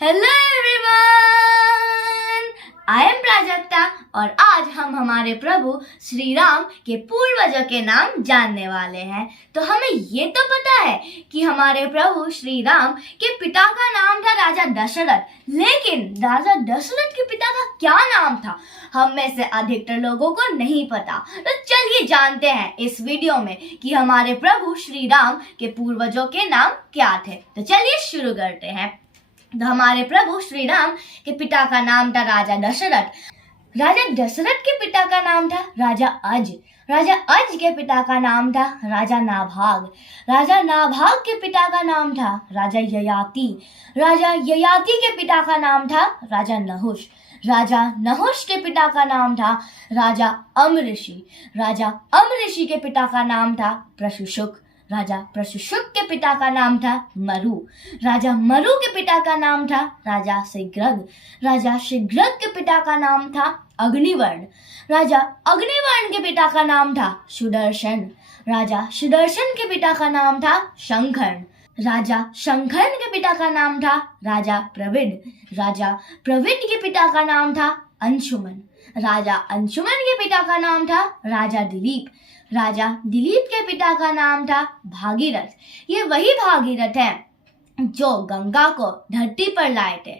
Hello everyone, I am Prajakta और आज हम हमारे प्रभु श्री राम के पूर्वजों के नाम जानने वाले हैं। तो हमें ये तो पता है कि हमारे प्रभु श्री राम के पिता का नाम था राजा दशरथ, लेकिन राजा दशरथ के पिता का क्या नाम था हम में से अधिकतर लोगों को नहीं पता। तो चलिए जानते हैं इस वीडियो में कि हमारे प्रभु श्री राम के पूर्वजों के नाम क्या थे। तो चलिए शुरू करते हैं। तो हमारे प्रभु श्री राम के पिता का नाम था राजा दशरथ। राजा दशरथ के पिता का नाम था राजा अज। राजा अज के पिता का नाम था राजा नाभाग। राजा नाभाग के पिता का नाम था राजा ययाति। राजा ययाति के पिता का नाम था राजा नहुष। राजा नहुष के पिता का नाम था राजा अमऋषि। राजा अमऋषि के पिता का नाम था प्रशुशुक। राजा प्रशुशुक के पिता का नाम था मरु। राजा मरु के पिता का नाम था राजा शिग्रग। राजा शिग्रग के पिता का नाम था अग्निवर्ण। राजा अग्निवर्ण के पिता का नाम था सुदर्शन। राजा सुदर्शन के पिता का नाम था शंखर्ण। राजा शंखर्ण के पिता का नाम था राजा प्रविद। राजा प्रविद के पिता का नाम था अंशुमन। राजा अंशुमन के पिता का नाम था राजा दिलीप। राजा दिलीप के पिता का नाम था भागीरथ। ये वही भागीरथ हैं जो गंगा को धरती पर लाए थे,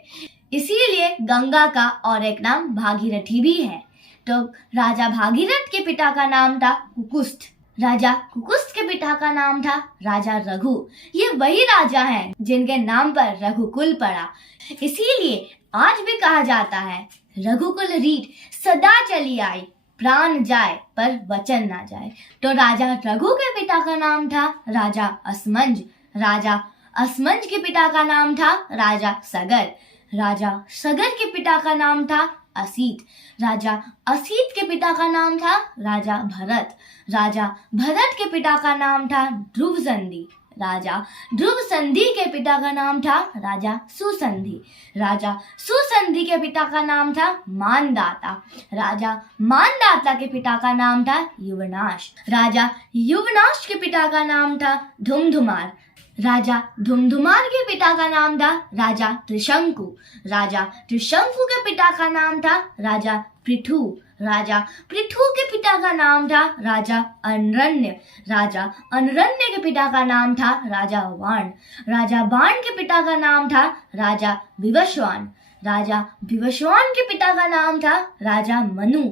इसीलिए गंगा का और एक नाम भागीरथी भी है। तो राजा भागीरथ के पिता का नाम था कुकुस्थ। राजा कुकुस्थ के पिता का नाम था राजा रघु। ये वही राजा हैं जिनके नाम पर रघुकुल पड़ा, इसीलिए आज भी कहा जाता है रघुकुल रीत सदा चली आई, प्राण जाए पर वचन ना जाए। तो राजा रघु के पिता का नाम था राजा असमंज। राजा असमंज के पिता का नाम था राजा सगर। राजा सगर के पिता का नाम था असीत। राजा असीत के पिता का नाम था राजा भरत। राजा भरत के पिता का नाम था ध्रुव संधि। राजा ध्रुव संधि के पिता का नाम था राजा सुसंधि। राजा सुसंधि के पिता का नाम था मानदाता। राजा मानदाता के पिता का नाम था युवनाश। राजा युवनाश के पिता का नाम था धुमधुमार। राजा धुमधुमार के पिता का नाम था राजा त्रिशंकु। राजा त्रिशंकु के पिता का नाम था राजा पृथु। राजा पृथु के पिता का नाम था राजा अनरण्य। राजा अनरण्य के पिता का नाम था राजा बाण। राजा बाण के पिता का नाम था राजा विवस्वान। राजा विवस्वान के पिता का नाम था राजा मनु।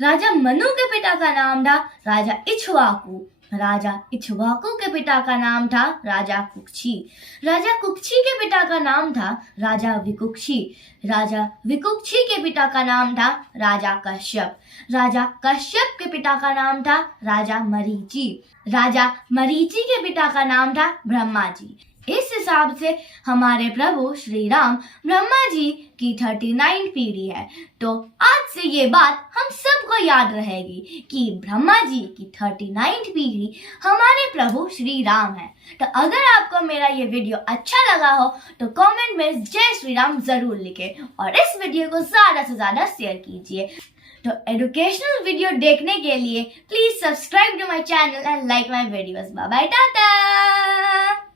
राजा मनु के पिता का नाम था राजा इक्ष्वाकु। राजा इक्ष्वाकु के पिता का नाम था राजा कुक्षी। राजा कुक्षी के पिता का नाम था राजा विकुक्षी। राजा विकुक्षी के पिता का नाम था राजा कश्यप। राजा कश्यप के पिता का नाम था राजा मरीचि। राजा मरीचि के पिता का नाम था ब्रह्मा जी। इस हिसाब से हमारे प्रभु श्री राम ब्रह्मा जी की 39 पीढ़ी है। तो आज से ये बात हम सबको याद रहेगी कि ब्रह्मा जी की 39 पीढ़ी हमारे प्रभु श्री राम है। तो अगर आपको मेरा ये वीडियो अच्छा लगा हो तो कमेंट में जय श्री राम जरूर लिखें और इस वीडियो को ज़्यादा से ज़्यादा शेयर कीजिए। तो एजुकेशनल वीडियो देखने के लिए please subscribe to my channel and like my videos. Bye bye, Tata.